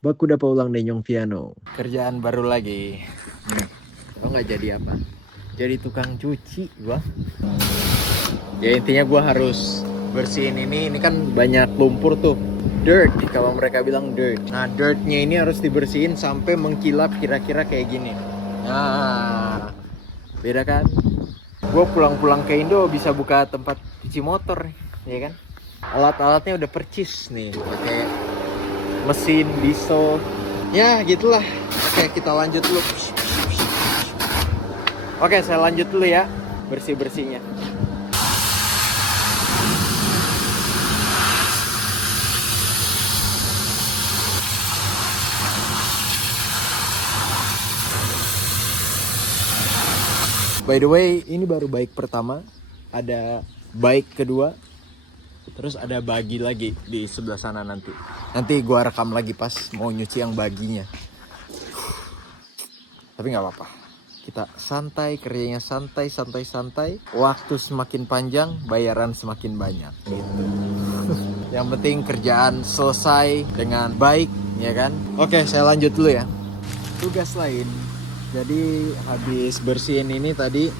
Baku dapat ulang Denyong Piano. Kerjaan baru lagi. Nih, lo nggak jadi apa? Jadi tukang cuci gua. Ya intinya gua harus bersihin ini. Ini kan banyak lumpur tuh. Dirt, kalau mereka bilang dirt. Nah, dirtnya ini harus dibersihin sampai mengkilap kira-kira kayak gini. Nah, beda kan? Gue pulang-pulang ke Indo bisa buka tempat cuci motor, ya kan? Alat-alatnya udah percis nih, pakai mesin diesel. Ya, gitulah. Oke, kita lanjut dulu. Oke, saya lanjut dulu ya bersih-bersihnya. By the way, ini baru bike pertama, ada bike kedua, terus ada bagi lagi di sebelah sana nanti. Nanti gua rekam lagi pas mau nyuci yang baginya. Tapi nggak apa-apa. Kita santai, kerjanya santai. Waktu semakin panjang, bayaran semakin banyak. Gitu. Yang penting kerjaan selesai dengan baik, ya kan? Oke, saya lanjut dulu ya. Tugas lain. Jadi habis bersihin ini tadi,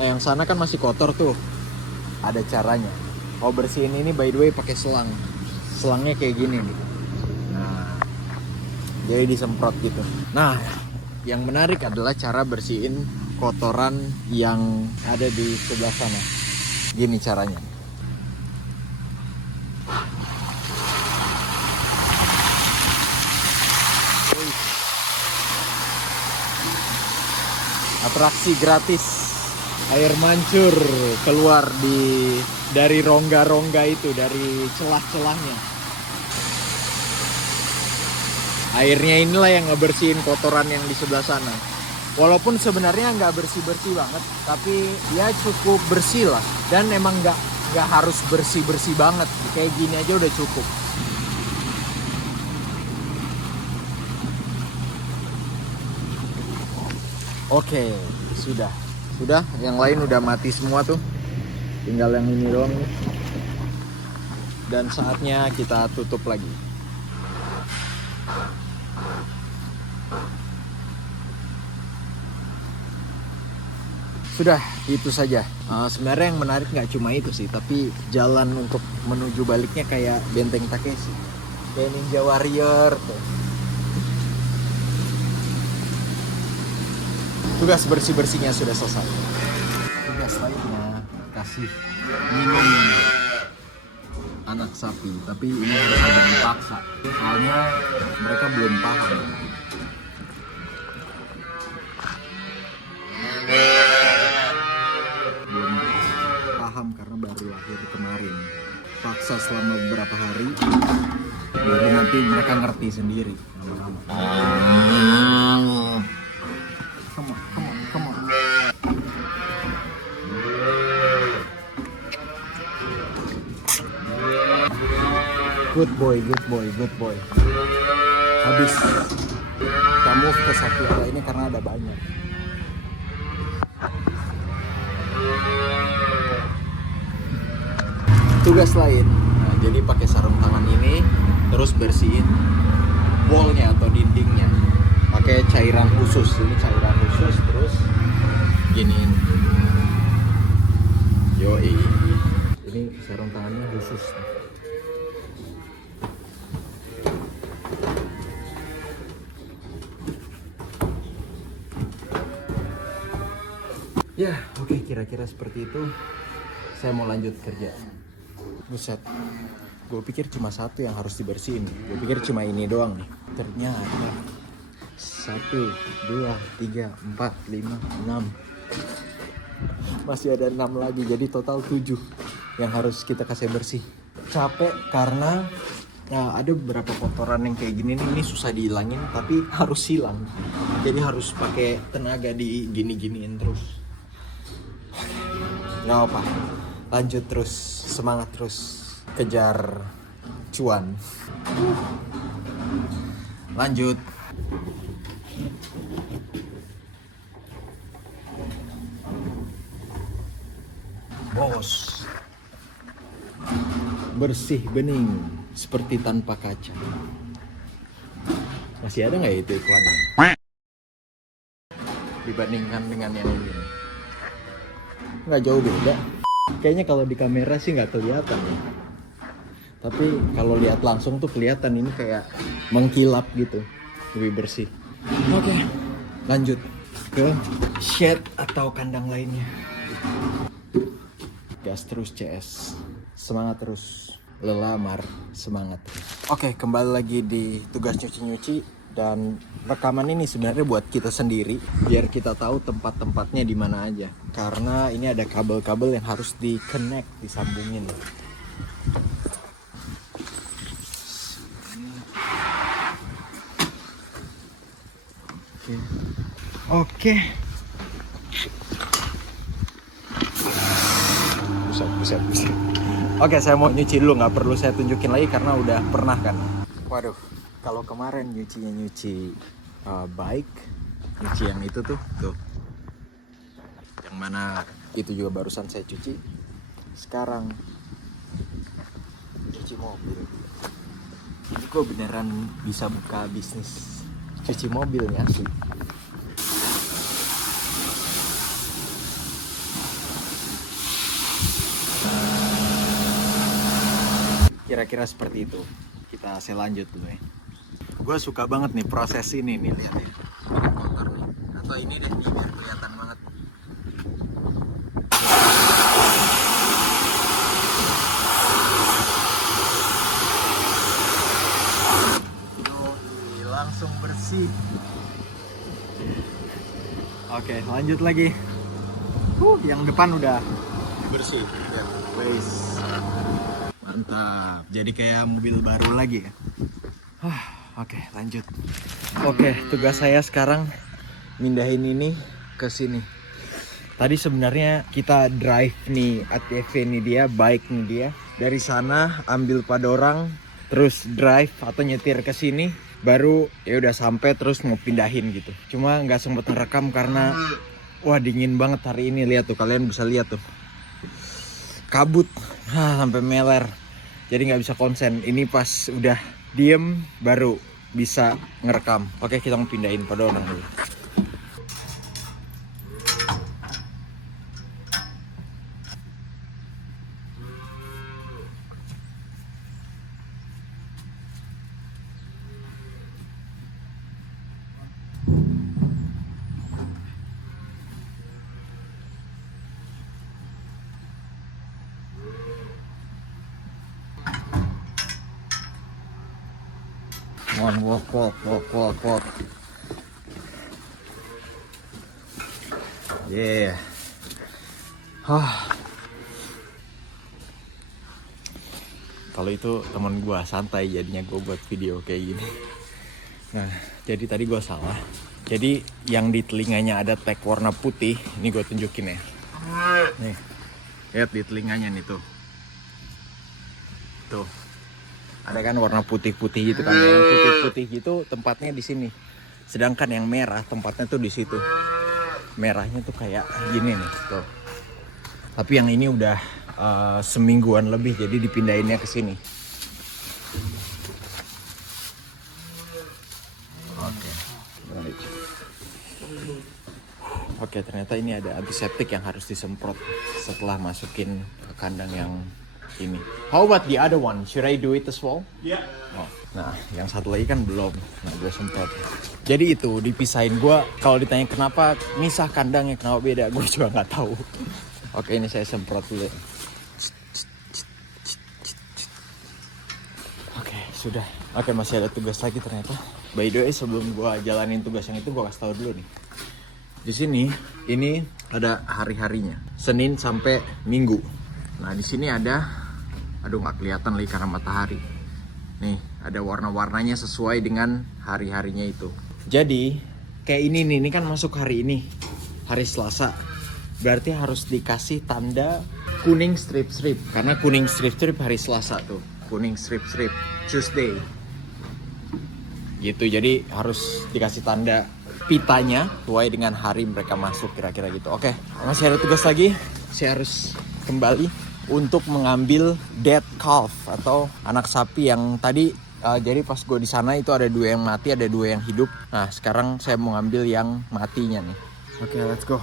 nah yang sana kan masih kotor tuh. Ada caranya. Oh, bersihin ini by the way pakai selang. Selangnya kayak gini nih. Nah, jadi disemprot gitu. Nah, yang menarik adalah cara bersihin kotoran yang ada di sebelah sana. Gini caranya. Atraksi gratis. Air mancur keluar dari rongga-rongga itu, dari celah-celahnya. Airnya inilah yang ngebersihin kotoran yang di sebelah sana. Walaupun sebenarnya nggak bersih-bersih banget, tapi ya cukup bersih lah. Dan emang nggak harus bersih-bersih banget. Kayak gini aja udah cukup. Oke, sudah. Sudah, yang lain udah mati semua tuh. Tinggal yang ini doang nih. Dan saatnya kita tutup lagi. Sudah, itu saja. Sebenarnya yang menarik nggak cuma itu sih, tapi jalan untuk menuju baliknya kayak Benteng Takeshi, kayak Ninja Warrior tuh. Tugas bersih-bersihnya sudah selesai. Tugas lainnya kasih minum anak sapi, tapi ini harus agak dipaksa. Soalnya mereka belum paham. Belum paham karena baru lahir kemarin. Paksa selama beberapa hari, baru nanti mereka ngerti sendiri. Come on. Good boy. Habis kamu ke Sakura ini karena ada banyak. Tugas lain. Nah, jadi pakai sarung tangan ini terus bersihin wallnya atau dindingnya. Pakai cairan khusus. Ini cairan khusus terus giniin. Yoi. Ini sarung tangannya khusus. Ya, oke, kira-kira seperti itu. Saya mau lanjut kerja. Buset, gue pikir cuma satu yang harus dibersihin. Gue pikir cuma ini doang nih. Ternyata 1, 2, 3, 4, 5, 6. Masih ada 6 lagi, jadi total 7 yang harus kita kasih bersih. Capek karena nah, ada beberapa kotoran yang kayak gini nih, ini susah dihilangin tapi harus hilang. Jadi harus pakai tenaga di gini-giniin terus. Gak apa, lanjut terus, semangat terus, kejar cuan. Lanjut. Bos, bersih bening seperti tanpa kaca. Masih ada nggak itu iklannya? Dibandingkan dengan yang ini, nggak jauh beda. Kayaknya kalau di kamera sih nggak kelihatan ya. Tapi kalau lihat langsung tuh kelihatan ini kayak mengkilap gitu, lebih bersih. Oke, lanjut ke shed atau kandang lainnya. Gas terus CS, semangat terus, lelamar semangat terus. Oke, kembali lagi di tugas nyuci-nyuci, dan rekaman ini sebenarnya buat kita sendiri biar kita tahu tempat-tempatnya di mana aja. Karena ini ada kabel-kabel yang harus di-connect, disambungin. Oke. Buset. Oke, saya mau nyuci dulu, nggak perlu saya tunjukin lagi karena udah pernah kan. Waduh, kalau kemarin nyuci bike, nyuci yang itu tuh, yang mana itu juga barusan saya cuci. Sekarang cuci mobil. Ini kok beneran bisa buka bisnis cuci mobilnya sih. Kira-kira seperti itu. Saya lanjut dulu ya. Gue suka banget nih proses ini nih, lihat ya. Ini kotor nih. Atau ini deh, nih biar kelihatan banget. Langsung bersih. Oke, lanjut lagi. Yang depan udah bersih. Lihat, guys. Mantap, jadi kayak mobil baru lagi ya. Oke, lanjut. Oke, tugas saya sekarang mindahin ini ke sini. Tadi sebenarnya kita drive nih ATV nih dia, bike nih dia. Dari sana ambil padorang, terus drive atau nyetir ke sini, baru ya udah sampai terus mau pindahin gitu. Cuma nggak sempet ngerekam karena wah dingin banget hari ini. Lihat tuh, kalian bisa lihat tuh. Kabut sampai meler, jadi nggak bisa konsen. Ini pas udah diem baru bisa ngerekam. Oke, kita mau pindahin pada orang dulu. Walk. Yeah. Kalau itu teman gua santai, jadinya gua buat video kayak gini. Nah, jadi tadi gua salah. Jadi yang di telinganya ada tag warna putih, ini gua tunjukin ya. Nih, lihat di telinganya nih tuh. Tuh. Ada kan warna putih-putih gitu kan, yang putih-putih gitu tempatnya di sini. Sedangkan yang merah tempatnya tuh di situ. Merahnya tuh kayak gini nih, tuh. Tapi yang ini udah semingguan lebih, jadi dipindahinnya ke sini. Oke. Baik. Oke, ternyata ini ada antiseptik yang harus disemprot setelah masukin ke kandang yang ini. How about the other one? Should I do it as well? Yeah. Oh, nah, yang satu lagi kan belum. Nah, gue semprot. Jadi itu dipisahin. Gue kalau ditanya kenapa misah kandangnya, kenapa beda, gue juga nggak tahu. Oke, ini saya semprot dulu. Oke, sudah. Oke, masih ada tugas lagi ternyata. By the way, sebelum gue jalanin tugas yang itu, gue kasih tahu dulu nih. Di sini, ini ada hari-harinya. Senin sampai Minggu. Nah, di sini ada, aduh nggak kelihatan lagi karena matahari. Nih, ada warna-warnanya sesuai dengan hari-harinya itu. Jadi, kayak ini kan masuk hari ini, hari Selasa. Berarti harus dikasih tanda kuning strip-strip. Karena kuning strip-strip hari Selasa tuh. Kuning strip-strip, Tuesday. gitu. Jadi harus dikasih tanda pitanya sesuai dengan hari mereka masuk kira-kira gitu. Oke, masih ada tugas lagi. Saya harus kembali untuk mengambil dead calf atau anak sapi yang tadi. Jadi pas gue di sana itu ada 2 yang mati, ada 2 yang hidup. Nah sekarang saya mau ngambil yang matinya nih. Oke, let's go.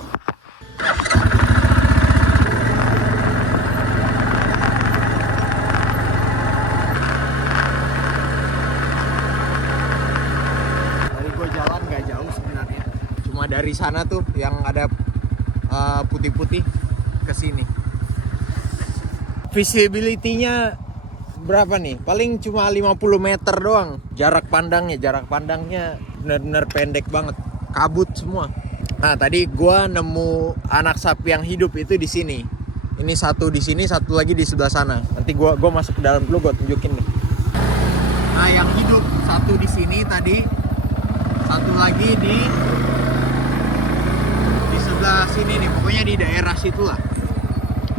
Dari gue jalan gak jauh sebenarnya. Cuma dari sana tuh yang ada putih-putih ke sini. Visibility-nya berapa nih? Paling cuma 50 meter doang. Jarak pandangnya benar-benar pendek banget. Kabut semua. Nah, tadi gua nemu anak sapi yang hidup itu di sini. Ini satu di sini, satu lagi di sebelah sana. Nanti gua masuk ke dalam dulu, gua tunjukin deh. Nah, yang hidup satu di sini tadi, satu lagi di sebelah sini nih. Pokoknya di daerah situ lah.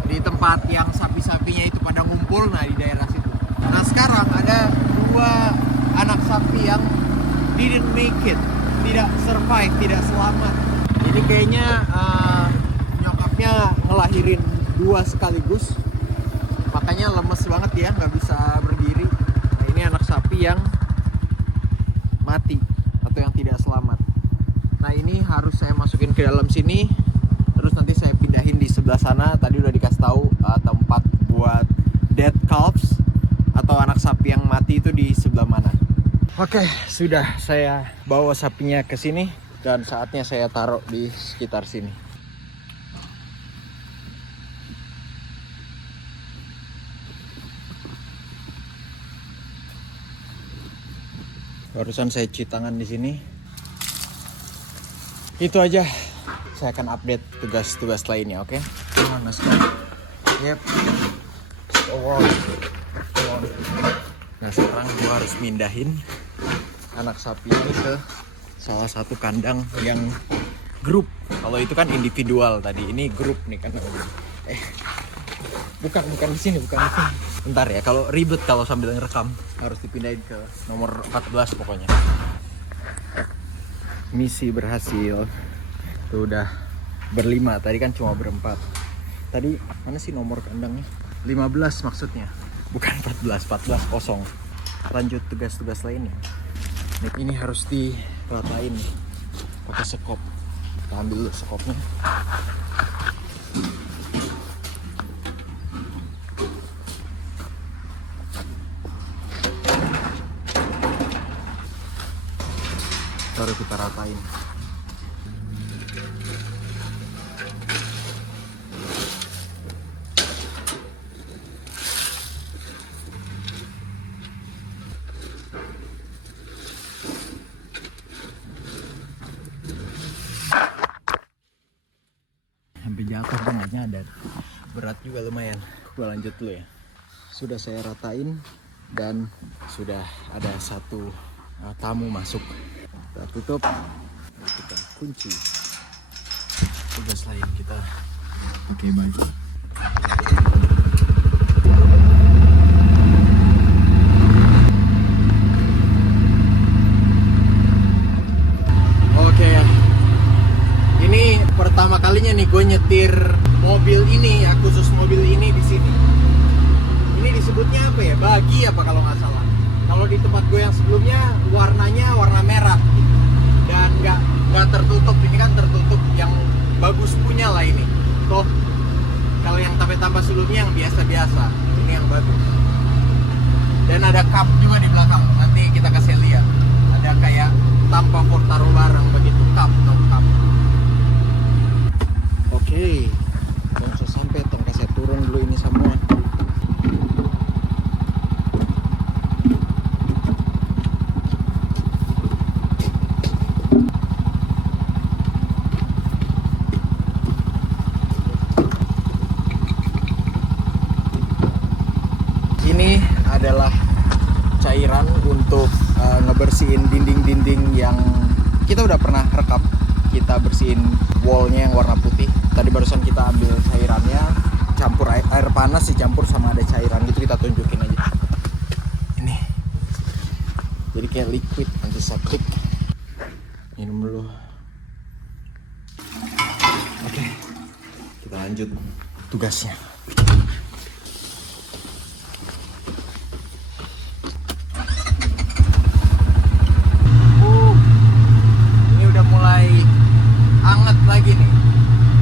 Di tempat yang sapi-sapinya itu pada ngumpul, nah di daerah situ. Nah sekarang ada 2 anak sapi yang didn't make it, tidak survive, tidak selamat. Jadi kayaknya nyokapnya ngelahirin 2 sekaligus, makanya lemes banget ya, nggak bisa berdiri. Nah ini anak sapi yang mati atau yang tidak selamat. Nah ini harus saya masukin ke dalam sini, terus nanti saya pindahin di sebelah sana. Tadi udah dikasih tahu tempat buat dead calves atau anak sapi yang mati itu di sebelah mana. Oke, sudah saya bawa sapinya ke sini dan saatnya saya taruh di sekitar sini. Barusan saya cuci tangan di sini. Itu aja. Saya akan update tugas-tugas lainnya, oke? Let's go. Yep. Nah sekarang gue harus mindahin anak sapi ini ke salah satu kandang yang grup. Kalau itu kan individual tadi, ini grup nih kan. Bukan di sini, bukan di sini. Bentar ya, kalau ribet kalau sambil ngerekam harus dipindahin ke nomor 14 pokoknya. Misi berhasil. Itu udah berlima, tadi kan cuma berempat. Tadi mana sih nomor kandangnya? 15 maksudnya. Bukan 14 kosong. Lanjut tugas-tugas lainnya. Ini harus diratain pakai sekop. Kita ambil dulu sekopnya. Baru kita ratain. Sampai jatuh gue nggak nyadar. Berat juga lumayan. Gue lanjut dulu ya. Sudah saya ratain dan sudah ada satu tamu masuk. Kita tutup, kita kunci. Tugas lain kita pakai baju. Oke ya. Ini pertama kalinya nih gue nyetir mobil ini ya, khusus mobil ini di sini. Ini disebutnya apa ya? Bagi apa kalau nggak salah. Kalau di tempat gue yang sebelumnya warnanya warna merah dan nggak tertutup. Ini kan tertutup, yang bagus punya lah ini. Tuh kalau yang tambah sebelumnya yang biasa-biasa, ini yang bagus. Dan ada cup juga di belakang. Nanti kita kasih lihat. Ada kayak tanpa port taruh barang begitu, cup. Oke, tong saya sampai, tong saya turun dulu ini semua. Ini adalah cairan untuk ngebersihin dinding-dinding yang kita udah pernah rekap. Kita bersihin wallnya yang warna putih. Tadi barusan kita ambil cairannya, campur air panas dicampur sama ada cairan gitu, kita tunjukin aja. Ini Jadi kayak liquid antiseptik. Minum dulu. Oke, kita lanjut tugasnya. Ini udah mulai hangat lagi nih.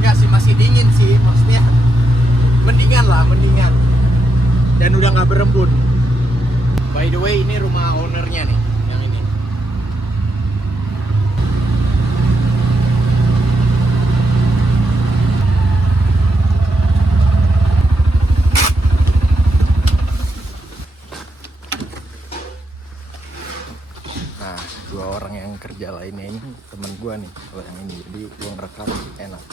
Enggak sih, masih dingin sih, maksudnya mendingan lah, mendingan. Dan udah nggak berembun. By the way, ini rumah ownernya nih, yang ini. Nah, dua orang yang kerja lainnya ini temen gua nih, kalau yang ini. Jadi gua ngerekam enak.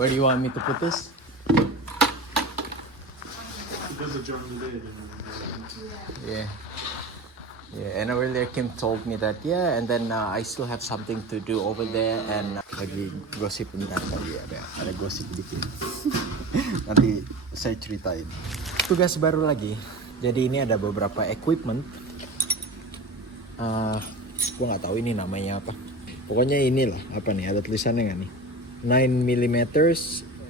Where do you want me to put this? Yeah. Yeah, and earlier Kim told me that and then I still have something to do over there, and lagi gosip bentar tadi ada gosip dikit. Nanti saya ceritain. Tugas baru lagi. Jadi ini ada beberapa equipment. Gua nggak tahu ini namanya apa. Pokoknya inilah apa nih, ada tulisannya nggak nih? 9mm,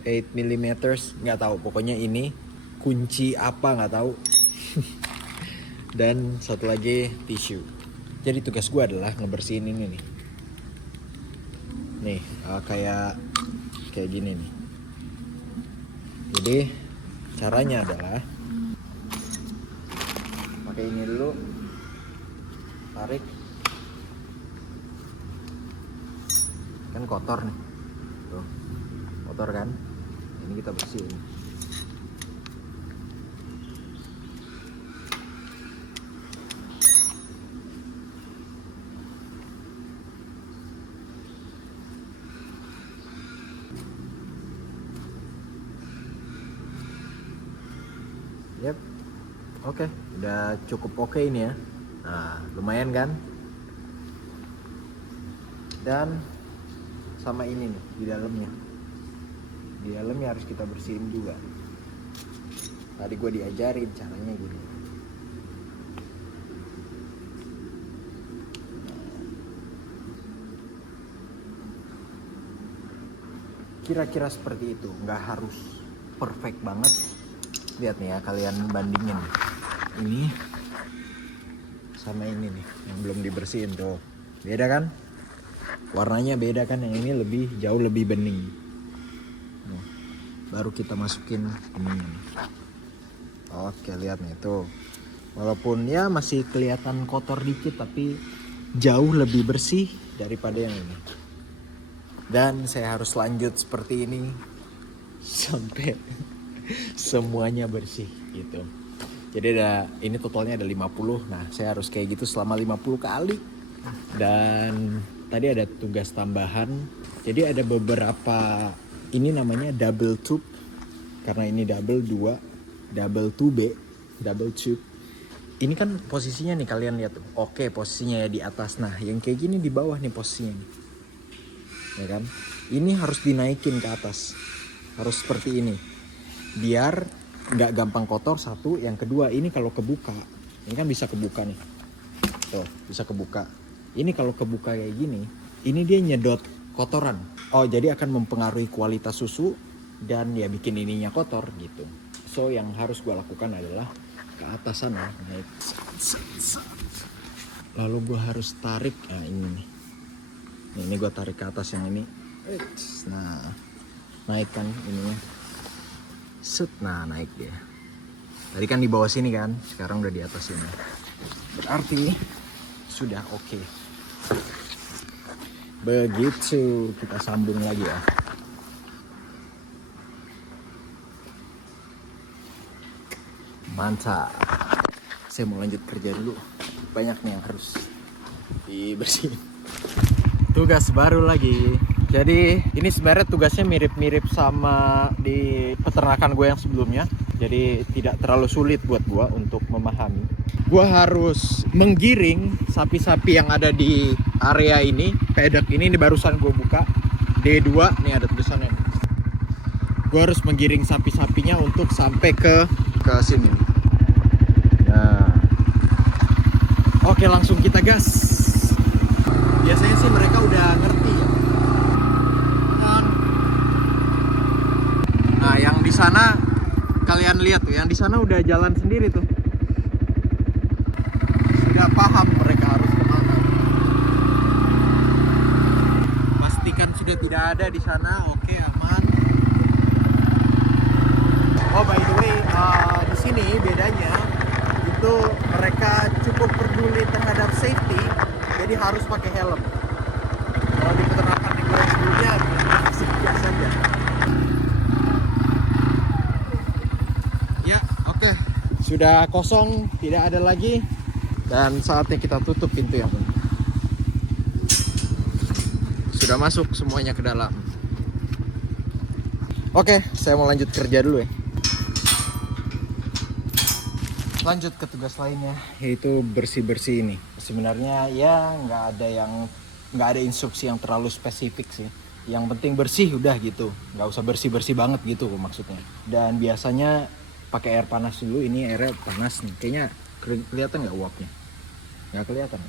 8mm, nggak tahu. Pokoknya ini kunci apa nggak tahu. Dan satu lagi tisu. Jadi tugas gue adalah ngebersihin ini nih. Nih kayak gini nih. Jadi caranya adalah pakai ini dulu, tarik. Kan kotor nih. Tuh, kotor kan? Ini kita bersihin. Yep, oke, udah cukup oke ini ya. Nah, lumayan kan? Dan sama ini nih di dalamnya. Di dalamnya harus kita bersihin juga. Tadi gue diajarin caranya gini. Kira-kira seperti itu, nggak harus perfect banget. Lihat nih ya, kalian bandingin ini sama ini nih yang belum dibersihin tuh, beda kan? Warnanya beda kan, yang ini jauh lebih bening. Nah, baru kita masukin ini. Oke, lihat nih tuh, walaupun ya masih kelihatan kotor dikit tapi jauh lebih bersih daripada yang ini. Dan saya harus lanjut seperti ini sampai semuanya bersih gitu. Jadi ini totalnya ada 50. Nah, saya harus kayak gitu selama 50 kali. Dan tadi ada tugas tambahan. Jadi ada beberapa, ini namanya double tube. Karena ini double 2, double tube, double tube. Ini kan posisinya nih, kalian lihat tuh. Oke, posisinya ya di atas. Nah, yang kayak gini di bawah nih posisinya nih. Ya kan? Ini harus dinaikin ke atas. Harus seperti ini. Biar nggak gampang kotor, satu. Yang kedua, ini kalau kebuka, ini kan bisa kebuka nih, tuh bisa kebuka. Ini kalau kebuka kayak gini, ini dia nyedot kotoran. Oh, jadi akan mempengaruhi kualitas susu dan ya bikin ininya kotor gitu. So yang harus gue lakukan adalah ke atas sana, naik. Lalu gue harus tarik, nah ini nih. Ini gue tarik ke atas yang ini. Nah, naikkan ininya. Set, nah naik dia. Tadi kan di bawah sini kan, sekarang udah di atas sini. Berarti sudah oke. Begitu, kita sambung lagi ya. Mantap. Saya mau lanjut kerja dulu. Banyak nih yang harus dibersihin. Tugas baru lagi. Jadi ini sebenarnya tugasnya mirip-mirip sama di peternakan gue yang sebelumnya. Jadi tidak terlalu sulit buat gue untuk memahami. Gue harus menggiring sapi-sapi yang ada di area ini. Paddock ini barusan gue buka. D2 nih ada tulisannya. Gue harus menggiring sapi-sapinya untuk sampai ke sini. Nah. Oke, langsung kita gas. Biasanya sih mereka udah ngerti ya. Nah, yang di sana kalian lihat tuh, yang di sana udah jalan sendiri tuh. Sudah paham mereka harus kemana. Pastikan sudah tidak ada di sana. Oke, aman. Oh, by the way, di sini bedanya itu mereka cukup peduli terhadap safety, jadi harus pakai helm. Kalau di peternakan di gue sebelumnya biasa aja. Ya, oke. Sudah kosong, tidak ada lagi. Dan saatnya kita tutup pintu ya, Bun. Sudah masuk semuanya ke dalam. Oke, saya mau lanjut kerja dulu ya. Lanjut ke tugas lainnya, yaitu bersih-bersih ini. Sebenarnya ya nggak ada instruksi yang terlalu spesifik sih. Yang penting bersih udah gitu, nggak usah bersih-bersih banget gitu maksudnya. Dan biasanya pakai air panas dulu. Ini airnya panas nih, kayaknya kelihatan nggak uapnya? Nggak kelihatan.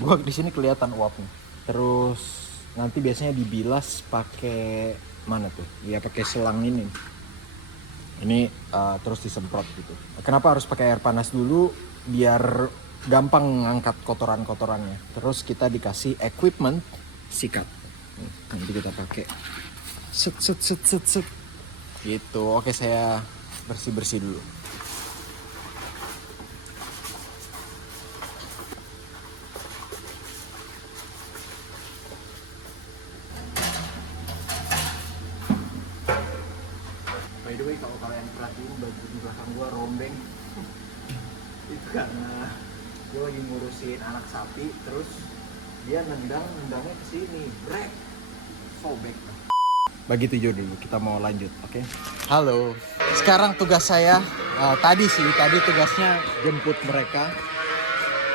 Gua di sini kelihatan uapnya. Terus nanti biasanya dibilas pakai mana tuh? Ya pakai selang ini. Ini terus disemprot gitu. Kenapa harus pakai air panas dulu? Biar gampang ngangkat kotoran-kotorannya. Terus kita dikasih equipment sikat. Nanti kita pakai set gitu. Oke, saya bersih-bersih dulu. By the way, kalau kalian perhatiin baju di belakang gua rombeng. Itu karena gue lagi ngurusin anak sapi, terus dia nendangnya ke sini, brek, sobek. Bagi tujuh dulu, kita mau lanjut, oke? Halo, sekarang tugas saya tadi tugasnya jemput mereka.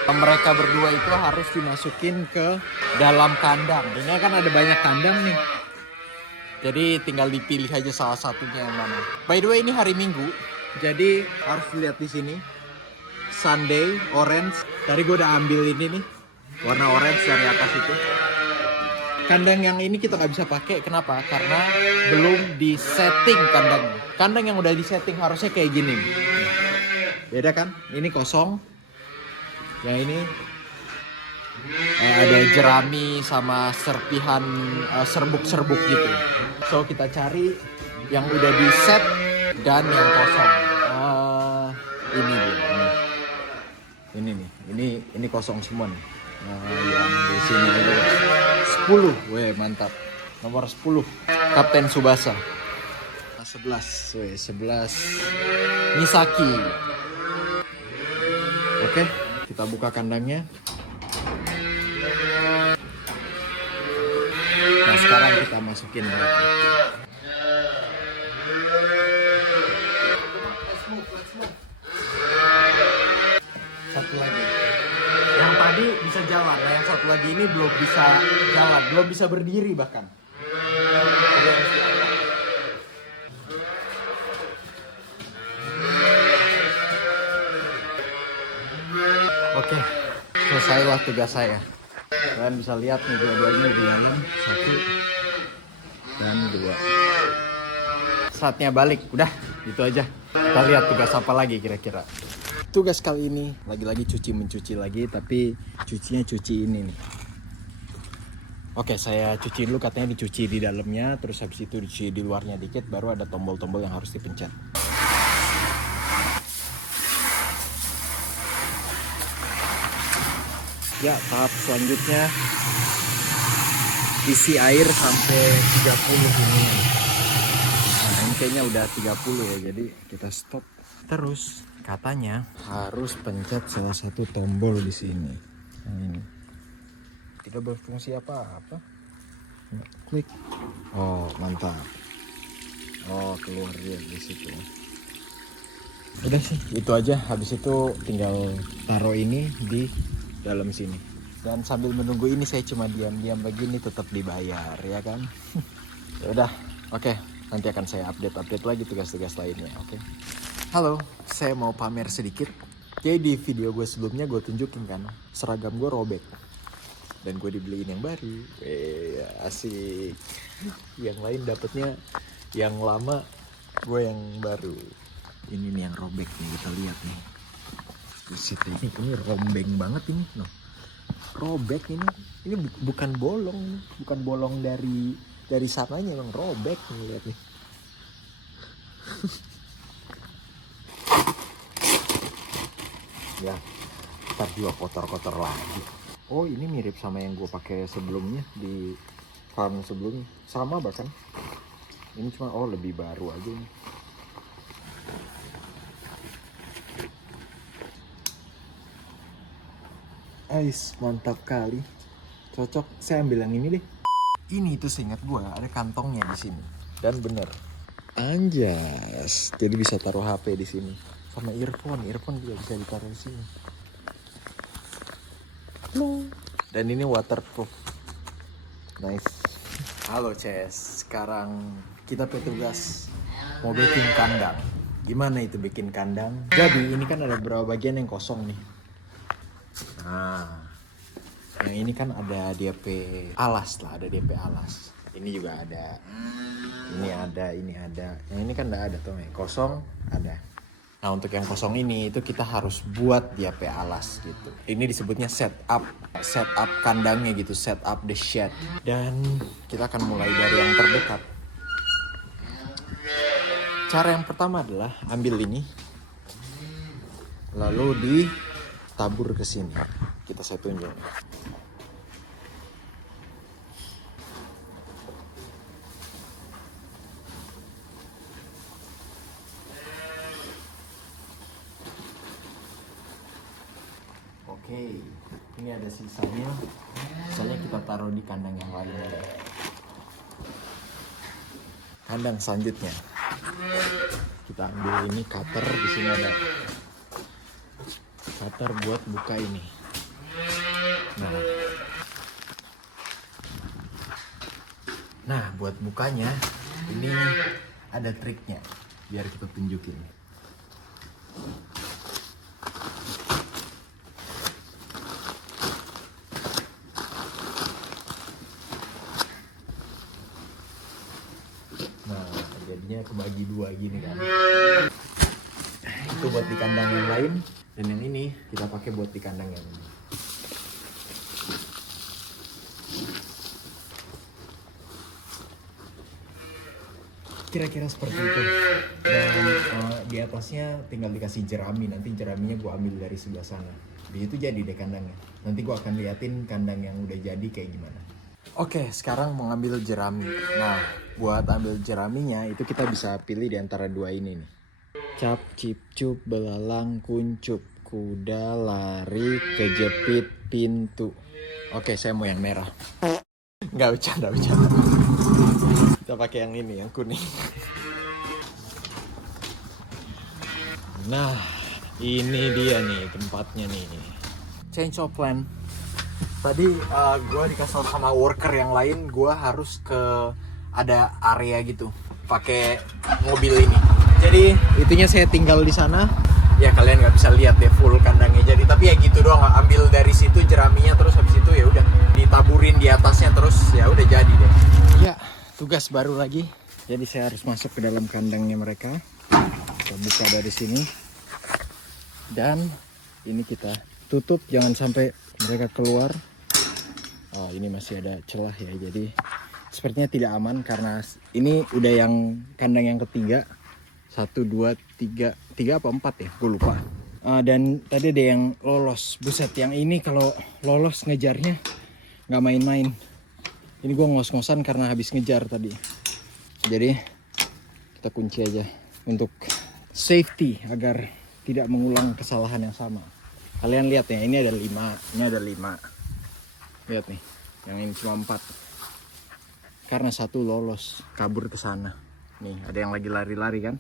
Mereka berdua itu harus dimasukin ke dalam kandang. Ini kan ada banyak kandang nih. Jadi tinggal dipilih aja salah satunya yang mana. By the way, ini hari Minggu, jadi harus dilihat di sini. Sunday, orange. Tadi gue udah ambil ini nih, warna orange dari atas itu. Kandang yang ini kita nggak bisa pakai, kenapa? Karena belum disetting kandangnya. Kandang yang udah disetting harusnya kayak gini. Beda kan? Ini kosong. Yang ini ada jerami sama serpihan serbuk-serbuk gitu. So kita cari yang udah di set dan yang kosong. Ini dia. Ini nih, ini kosong semua nih. Yang di sini itu 10, weh mantap. Nomor 10, Kapten Tsubasa. 11, weh 11, Misaki. Oke, kita buka kandangnya. Nah sekarang kita masukin mereka. Satu lagi. Yang tadi bisa jalan, nah yang satu lagi ini belum bisa jalan, belum bisa berdiri bahkan. Oke, selesailah tugas saya. Kalian bisa lihat nih dua-duanya begini, 1 dan 2. Saatnya balik, udah gitu aja. Kita lihat tugas apa lagi kira-kira. Tugas kali ini lagi-lagi mencuci lagi, tapi cucinya cuci ini nih. Oke, saya cuci dulu, katanya dicuci di dalamnya, terus habis itu dicuci di luarnya dikit, baru ada tombol-tombol yang harus dipencet. Ya, tahap selanjutnya isi air sampai 30 ini. Nah, ini kayaknya udah 30 ya, jadi kita stop. Terus katanya harus pencet salah satu tombol di sini. Nah, ini tidak berfungsi apa-apa. Klik. Oh, mantap. Oh, keluar dia di situ. Udah sih, itu aja. Habis itu tinggal taruh ini di dalam sini. Dan sambil menunggu ini saya cuma diam-diam begini, tetap dibayar ya kan. Ya udah, oke. Nanti akan saya update lagi tugas-tugas lainnya, oke. Halo, saya mau pamer sedikit. Jadi di video gue sebelumnya gue tunjukin kan, seragam gue robek. Dan gue dibeliin yang baru. Asik. Yang lain dapetnya yang lama, gue yang baru. Ini nih yang robek nih, kita lihat nih. Buset, ini rombeng banget ini. No. Robek ini. Ini bukan bolong, bukan bolong dari sananya, emang robek nih, lihat nih. Ya, ntar juga kotor-kotor lagi. Oh, ini mirip sama yang gue pakai sebelumnya di farm sebelumnya, sama bahkan. Ini cuma lebih baru aja nih. Ais, mantap kali. Cocok, saya ambil yang ini deh. Ini itu seingat gue ada kantongnya di sini. Dan bener. Anjas, jadi bisa taruh HP di sini. Sama earphone juga bisa ditaruh di sini. Dan ini waterproof. Nice. Halo Ces, sekarang kita petugas mau bikin kandang. Gimana itu bikin kandang? Jadi ini kan ada beberapa bagian yang kosong nih. Nah, yang ini kan ada DP alas lah, ada DP alas. Ini juga ada. Ini ada. Yang ini kan enggak ada tuh, kosong ada. Nah, untuk yang kosong ini itu kita harus buat DP alas gitu. Ini disebutnya setup kandangnya gitu, setup the shed. Dan kita akan mulai dari yang terdekat. Cara yang pertama adalah ambil ini, lalu ditabur ke sini. Saya tunjuk. Oke, ini ada sisanya. Sisanya kita taruh di kandang yang lain. Kandang selanjutnya, kita ambil ini cutter. Di sini ada cutter buat buka ini. Nah, buat bukanya ini ada triknya. Biar kita tunjukin. Nah, jadinya kebagi dua gini kan. Itu buat di kandang yang lain, dan yang ini kita pakai buat di kandang yang ini. Kira-kira seperti itu. Dan di atasnya tinggal dikasih jerami. Nanti jeraminya gue ambil dari sebelah sana. Di itu jadi deh kandangnya. Nanti gue akan liatin kandang yang udah jadi kayak gimana. Oke, sekarang mau ngambil jerami. Nah, buat ambil jeraminya itu kita bisa pilih di antara dua ini nih. Cap, cip, cup, belalang, kuncup, kuda, lari, kejepit, pintu. Oke, saya mau yang merah. Nggak bercanda. Kita pakai yang ini, yang kuning. Nah, ini dia nih tempatnya nih. Change of plan. Tadi gue dikasih sama worker yang lain, gue harus ke ada area gitu, pakai mobil ini. Jadi itunya saya tinggal di sana. Ya kalian nggak bisa lihat deh full kandangnya. Jadi tapi ya gitu doang, ambil dari situ jeraminya, terus habis itu ya udah ditaburin di atasnya, terus ya udah jadi deh. Ya, tugas baru lagi. Jadi saya harus masuk ke dalam kandangnya mereka. Kita buka dari sini. Dan ini kita tutup, jangan sampai mereka keluar. Oh, ini masih ada celah ya. Jadi sepertinya tidak aman karena ini udah yang kandang yang ketiga. 1, 2, 3 apa 4 ya, gue lupa. Dan tadi ada yang lolos. Buset, yang ini kalau lolos ngejarnya nggak main-main. Ini gue ngos-ngosan karena habis ngejar tadi. Jadi kita kunci aja untuk safety agar tidak mengulang kesalahan yang sama. Kalian lihat ya, ini ada 5, ini ada 5. Lihat nih, yang ini cuma 4. Karena 1 lolos kabur ke sana. Nih, ada yang lagi lari-lari kan?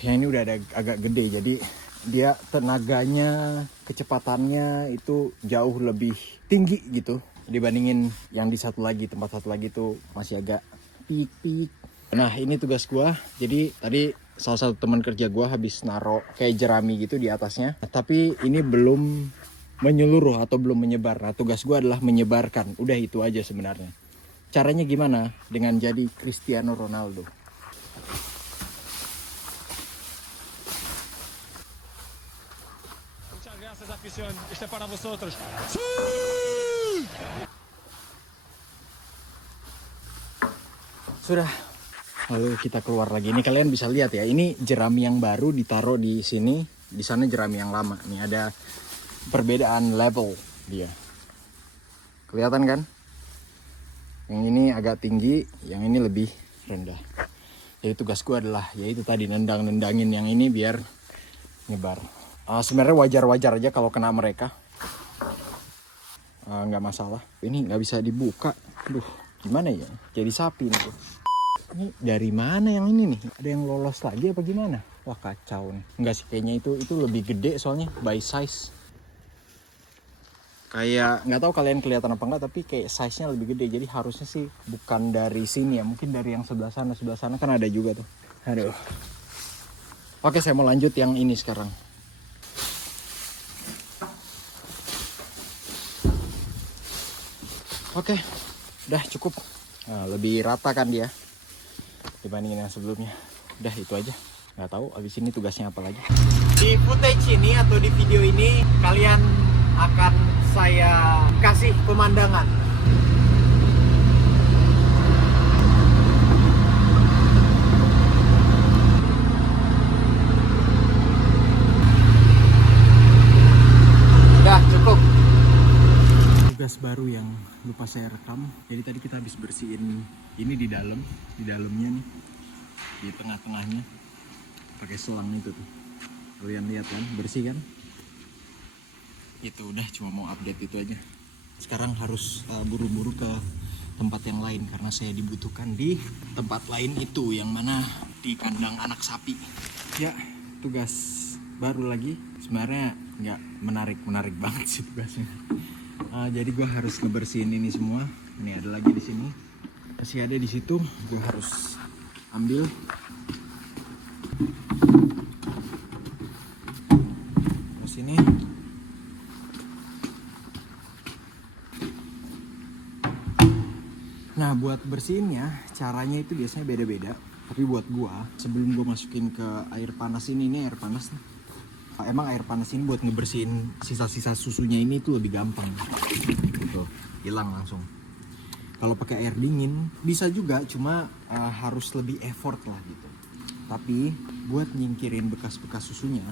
Yang ini udah ada agak gede, jadi dia tenaganya, kecepatannya itu jauh lebih tinggi gitu dibandingin yang di tempat satu lagi tuh masih agak pik-pik. Nah, ini tugas gua. Jadi tadi salah satu teman kerja gue habis naro kayak jerami gitu di atasnya. Tapi ini belum menyeluruh atau belum menyebar. Nah, tugas gue adalah menyebarkan. Udah itu aja sebenarnya. Caranya gimana? Dengan jadi Cristiano Ronaldo. Sudah. Lalu kita keluar lagi. Ini kalian bisa lihat ya. Ini jerami yang baru ditaruh di sini. Di sana jerami yang lama. Nih ada perbedaan level dia. Kelihatan kan? Yang ini agak tinggi, yang ini lebih rendah. Jadi tugasku adalah yaitu tadi nendangin yang ini biar nyebar. Sebenarnya wajar-wajar aja kalau kena mereka. Nggak masalah. Ini nggak bisa dibuka. Aduh, gimana ya? Jadi sapi nih. Ini dari mana yang ini nih? Ada yang lolos lagi apa gimana? Wah kacau nih. Enggak sih, kayaknya itu lebih gede soalnya by size. Kayak nggak tahu kalian kelihatan apa enggak, tapi kayak size-nya lebih gede. Jadi harusnya sih bukan dari sini ya, mungkin dari yang sebelah sana kan ada juga tuh. Aduh. Oke, saya mau lanjut yang ini sekarang. Oke, udah cukup. Nah, lebih rata kan dia dibandingin yang sebelumnya. Udah itu aja. Nggak tahu abis ini tugasnya apa lagi. Di footage ini atau di video ini kalian akan saya kasih pemandangan. Udah cukup. Tugas baru yang lupa saya rekam. Jadi tadi kita habis bersihin ini di dalamnya nih, di tengah-tengahnya pakai selang itu tuh. Kalian lihat kan, bersih kan? Itu udah cuma mau update itu aja. Sekarang harus buru-buru ke tempat yang lain karena saya dibutuhkan di tempat lain itu yang mana di kandang anak sapi. Ya, tugas baru lagi. Sebenarnya nggak menarik banget sih tugasnya. Jadi gue harus ngebersihin ini semua. Ini ada lagi di sini. Masih ada di situ. Gue harus ambil. Terus ini. Nah, buat bersihinnya caranya itu biasanya beda-beda. Tapi buat gua, sebelum gua masukin ke air panas ini air panas nih. Emang air panas ini buat ngebersihin sisa-sisa susunya ini tuh lebih gampang. Tuh, hilang langsung. Kalau pakai air dingin bisa juga, cuma harus lebih effort lah gitu. Tapi buat nyingkirin bekas-bekas susunya,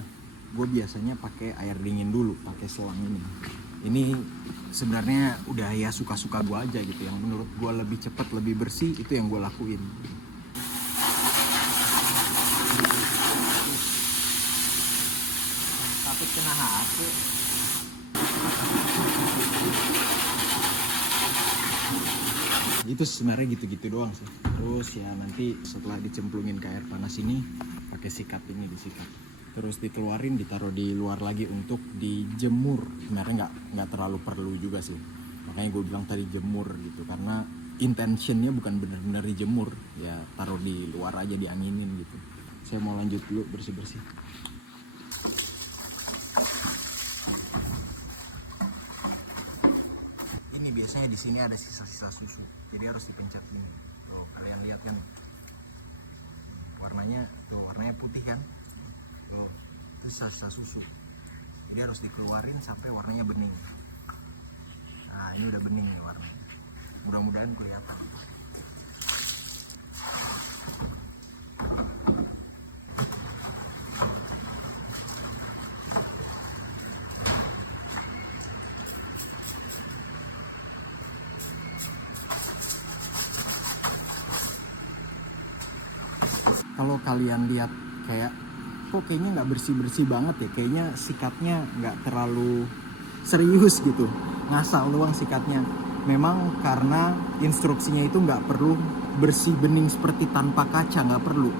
gue biasanya pakai air dingin dulu, pakai selang ini. Ini sebenarnya udah ya suka-suka gue aja gitu. Yang menurut gue lebih cepat, lebih bersih, itu yang gue lakuin. Takut kena HP. Itu sebenarnya gitu-gitu doang sih. Terus ya nanti setelah dicemplungin ke air panas ini, pakai sikat ini, disikat. Terus dikeluarin, ditaruh di luar lagi untuk dijemur. Sebenarnya nggak terlalu perlu juga sih. Makanya gue bilang tadi jemur gitu, karena intentionnya bukan benar-benar dijemur. Ya taruh di luar aja, dianginin gitu. Saya mau lanjut dulu bersih-bersih. Ini biasanya di sini ada sisa-sisa susu, jadi harus dipencet ini. Tuh kalian lihat kan? Warnanya putih kan? Tuh, itu sisa-sisa susu. Jadi harus dikeluarin sampai warnanya bening. Nah, ini udah bening nih warnanya. Mudah-mudahan kelihatan. Kalau kalian lihat kayak kok kayaknya nggak bersih-bersih banget ya, kayaknya sikatnya nggak terlalu serius gitu, ngasal doang sikatnya. Memang karena instruksinya itu nggak perlu bersih bening seperti tanpa kaca, nggak perlu.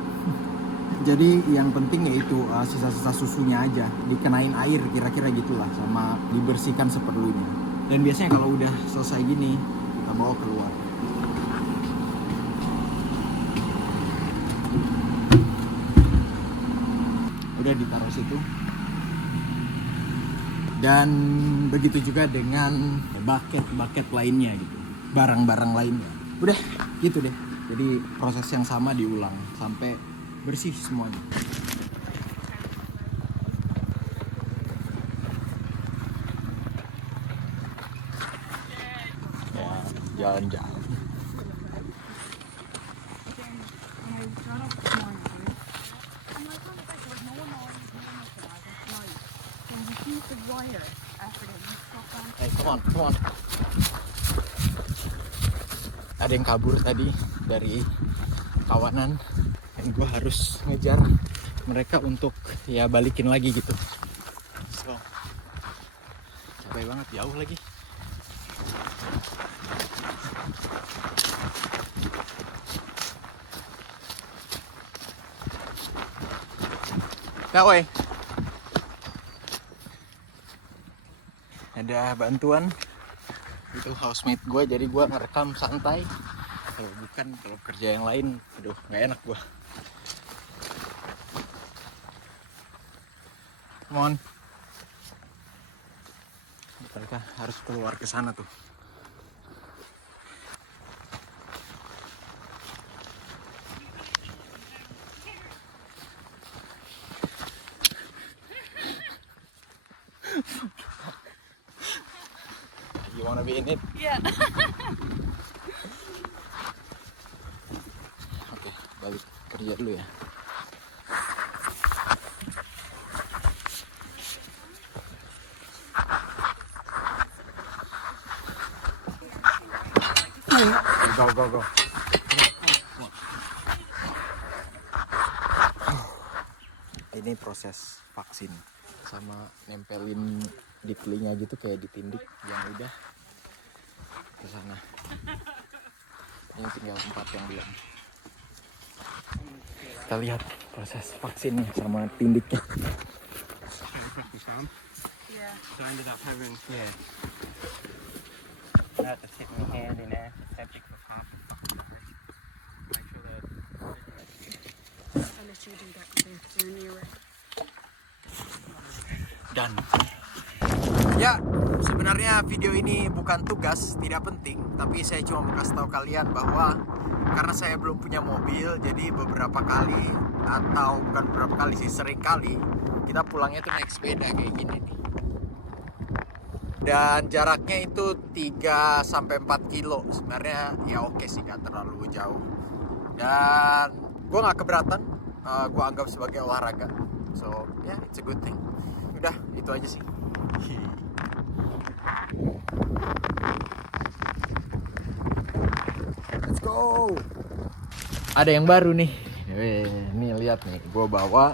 Jadi yang penting yaitu sisa-sisa susunya aja dikenain air kira-kira gitulah, sama dibersihkan seperlunya. Dan biasanya kalau udah selesai gini kita bawa keluar. udah ditaruh situ. Dan begitu juga dengan bucket lainnya gitu, barang-barang lainnya. Udah gitu deh. Jadi proses yang sama diulang sampai bersih semuanya. Ya, jalan-jalan. Hey, come on. Ada yang kabur tadi dari kawanan dan gue harus ngejar mereka untuk ya balikin lagi gitu. So, capek banget, jauh lagi. Kak, woi. Ada bantuan itu housemate gue, jadi gue ngerekam santai. Kalau kerja yang lain, aduh nggak enak gue. Come on. Mereka harus keluar ke sana tuh. You wanna be in it? Yeah. Oke, balik kerja dulu ya. Go. Ini proses vaksin sama nempelin di telinga gitu kayak ditindik yang udah ke sana. Ini tinggal 4 yang belum. Kita lihat proses vaksinnya sama tindiknya. Yeah. So I ended up having Yeah. that to stick my hand in there, septic for half. Make sure that I'll let you do that because you're near it. Dan ya, sebenarnya video ini bukan tugas, tidak penting, tapi saya cuma mau kasih tahu kalian bahwa karena saya belum punya mobil, jadi beberapa kali, atau bukan beberapa kali sih, sering kali kita pulangnya tuh naik sepeda kayak gini nih. Dan jaraknya itu 3-4 kilo. Sebenarnya ya oke sih, gak terlalu jauh. Dan gue gak keberatan, gue anggap sebagai olahraga. So yeah, it's a good thing. Udah, itu aja sih. Let's go. Ada yang baru nih. Nih lihat nih, gue bawa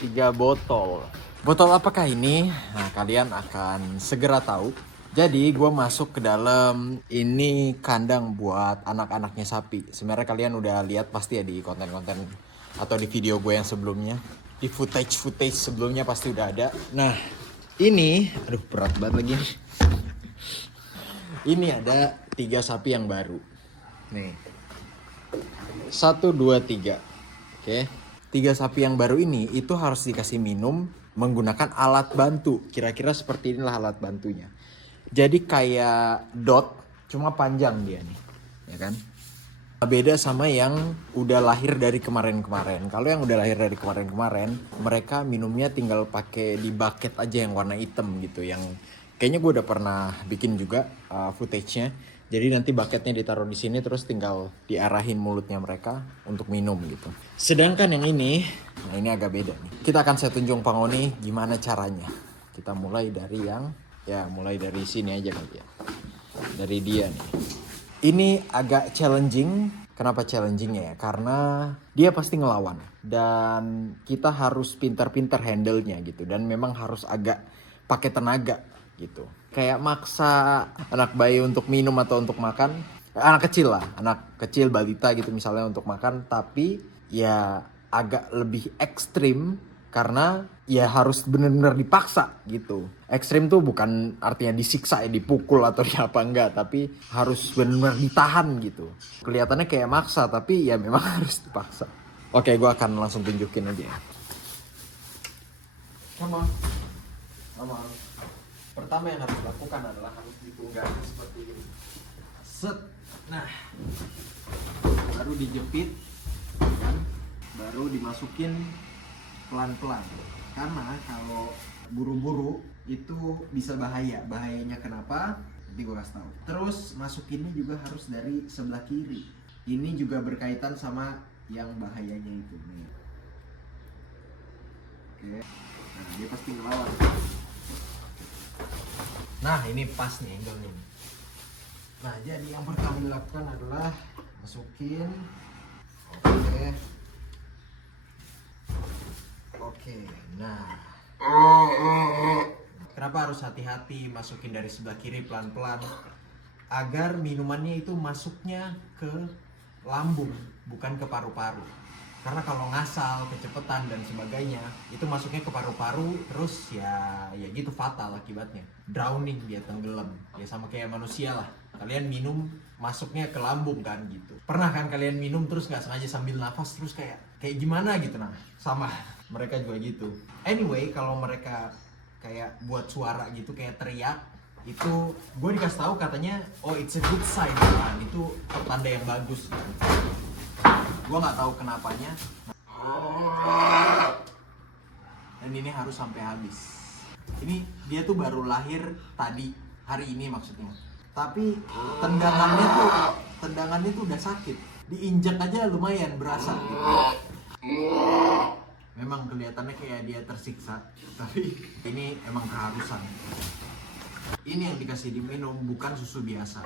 3 botol. Botol apakah ini? Nah, kalian akan segera tahu. Jadi gue masuk ke dalam ini kandang buat anak-anaknya sapi. Sebenarnya kalian udah lihat pasti ya di konten-konten atau di video gue yang sebelumnya. Di footage sebelumnya pasti udah ada. Nah, ini, aduh berat banget lagi nih. Ini ada 3 sapi yang baru. Nih. 1, 2, 3. Oke. 3 sapi yang baru ini itu harus dikasih minum menggunakan alat bantu. Kira-kira seperti inilah alat bantunya. Jadi kayak dot, cuma panjang dia nih. Ya kan? Beda sama yang udah lahir dari kemarin-kemarin. Kalau yang udah lahir dari kemarin-kemarin, mereka minumnya tinggal pakai di bucket aja yang warna hitam gitu. Yang kayaknya gue udah pernah bikin juga footage-nya. Jadi nanti bucketnya ditaruh di sini terus tinggal diarahin mulutnya mereka untuk minum gitu. Sedangkan yang ini, nah ini agak beda nih. Kita akan saya tunjuk Pangoni gimana caranya. Kita mulai dari mulai dari sini aja kali ya. Dari dia nih. Ini agak challenging. Kenapa challengingnya ya? Karena dia pasti ngelawan. Dan kita harus pintar-pintar handle-nya gitu. Dan memang harus agak pakai tenaga gitu. Kayak maksa anak bayi untuk minum atau untuk makan. Anak kecil lah. Anak kecil, balita gitu misalnya untuk makan. Tapi ya agak lebih ekstrim. Karena ya harus benar-benar dipaksa gitu. Ekstrim tuh bukan artinya disiksa ya, dipukul atau apa enggak, tapi harus benar-benar ditahan gitu. Kelihatannya kayak maksa, tapi ya memang harus dipaksa. Oke, gue akan langsung tunjukin aja ya. Come on. Pertama yang harus dilakukan adalah harus ditunggangi seperti ini. Set. Nah, baru dijepit, kan? Baru dimasukin pelan-pelan. Karena kalau buru-buru itu bisa bahaya. Bahayanya kenapa? Nanti gue kasih tahu. Terus masukinnya juga harus dari sebelah kiri. Ini juga berkaitan sama yang bahayanya itu. Nih. Oke. Nah, dia pasti ngelawan. Nah, ini pas nih angle-nya. Nah, jadi yang pertama dilakukan adalah masukin. Oke. Nah. Kenapa harus hati-hati masukin dari sebelah kiri pelan-pelan? Agar minumannya itu masuknya ke lambung, bukan ke paru-paru. Karena kalau ngasal, kecepatan dan sebagainya, itu masuknya ke paru-paru, terus ya gitu fatal akibatnya. Drowning, dia tenggelam. Ya sama kayak manusia lah. Kalian minum, masuknya ke lambung kan gitu. Pernah kan kalian minum terus nggak sengaja sambil nafas terus kayak gimana gitu? Nah, sama. Mereka juga gitu. Anyway, kalau mereka kayak buat suara gitu, kayak teriak, itu gue dikasih tahu katanya, oh it's a good sign kan, itu pertanda yang bagus kan. Gue nggak tahu kenapanya. Dan ini harus sampai habis. Ini dia tuh baru lahir tadi, hari ini maksudnya. Tapi tendangannya tuh udah sakit. Diinjak aja lumayan berasa gitu. Memang kelihatannya kayak dia tersiksa, tapi ini emang keharusan. Ini yang dikasih diminum, bukan susu biasa.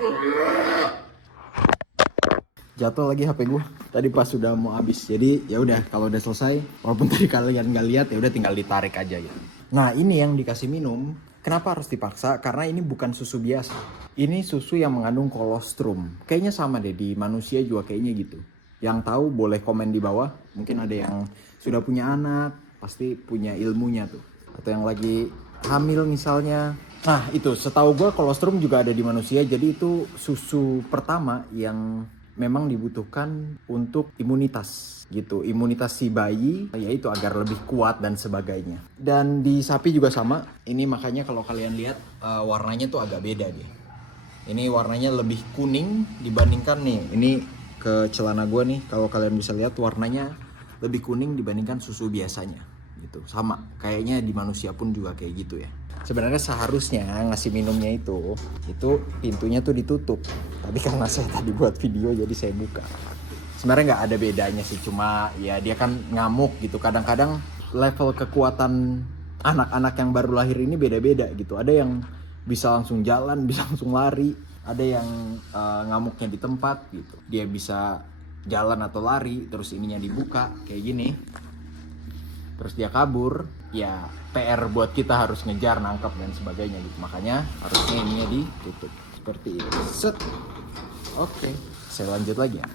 Jatuh lagi HP gue. Tadi pas sudah mau habis. Jadi ya udah, kalau udah selesai, walaupun tadi kalian nggak lihat, ya udah tinggal ditarik aja gitu. Nah, ini yang dikasih minum. Kenapa harus dipaksa? Karena ini bukan susu biasa. Ini susu yang mengandung kolostrum. Kayaknya sama deh di manusia juga kayaknya gitu. Yang tahu boleh komen di bawah. Mungkin ada yang sudah punya anak, pasti punya ilmunya tuh. Atau yang lagi hamil misalnya. Nah itu, setahu gue kolostrum juga ada di manusia. Jadi itu susu pertama yang memang dibutuhkan untuk imunitas gitu. Imunitas si bayi, yaitu agar lebih kuat dan sebagainya. Dan di sapi juga sama. Ini makanya kalau kalian lihat warnanya tuh agak beda dia. Ini warnanya lebih kuning dibandingkan nih. Ini ke celana gue nih, kalau kalian bisa lihat warnanya lebih kuning dibandingkan susu biasanya gitu. Sama kayaknya di manusia pun juga kayak gitu ya. Sebenarnya seharusnya ngasih minumnya itu pintunya tuh ditutup, tapi karena saya tadi buat video jadi saya buka. Sebenarnya nggak ada bedanya sih, cuma ya dia kan ngamuk gitu. Kadang-kadang level kekuatan anak-anak yang baru lahir ini beda-beda gitu. Ada yang bisa langsung jalan, bisa langsung lari. Ada yang ngamuknya di tempat gitu. Dia bisa jalan atau lari, terus ininya dibuka kayak gini. Terus dia kabur, ya PR buat kita harus ngejar, nangkap dan sebagainya gitu. Makanya harusnya ininya ditutup seperti itu. Set. Oke, saya lanjut lagi ya.